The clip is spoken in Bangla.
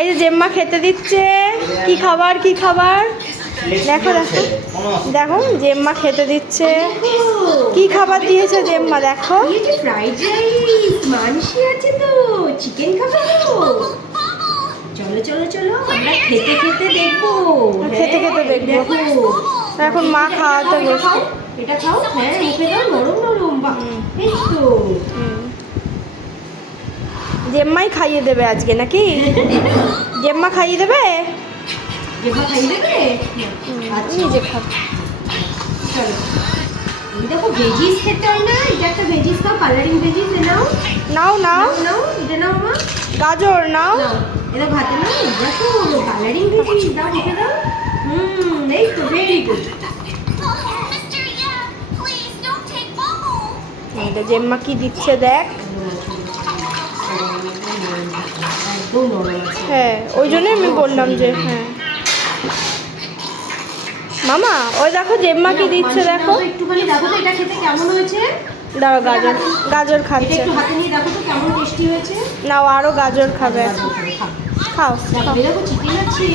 এই যে জেম্মা খেতে দিচ্ছে। কি খাবার কি খাবার? দেখো দেখো দেখো জেম্মা খেতে দিচ্ছে। কি খাবার দিয়েছে জেম্মা দেখো? ফ্রাইড রাইস মানসি আছে তো, চিকেন খাবে তো। চলো চলো চলো আমরা খেতে খেতে দেখবো। খেতে খেতে দেখবো। এখন মা খাওয়াতে বসে। এটা খাও, হ্যাঁ মুখে দাও, নরম নরম। বাহ এই তো জেম্মাই খাইয়ে দেবে আজকে নাকি? জেম্মা খাইয়ে দেবে? জেম্মা খাইয়ে দেবে। আচ্ছা নিজে খাবে। চলো এই দেখো ভেজিস খেতে হয় না, এটা একটা ভেজিস খাও, কালারিং ভেজিস নাও নাও নাও নাও, এটা নাও মা, গাজর নাও। নাও এটা ভাতে নাও, দেখো কালারিং ভেজিস দাও, মুখে দাও। এই তো ভেরি গুড। এটা জেম্মা কি দিচ্ছে দেখ। একদম নরম আছে। হ্যাঁ ওই জন্যই আমি বললাম যে হ্যাঁ মামা ওই দেখো জেম্মা কি দিচ্ছে দেখো। একটুখানি দেখো তো এটা খেতে কেমন হয়েছে। দাঁড়াও গাজর গাজর এটা খাচ্ছে। একটু হাতে নিয়ে দেখো তো কেমন টেস্টি হয়েছে। নাও আরো গাজর খাবে। খাও খাও। দেখো চিকেন আছে।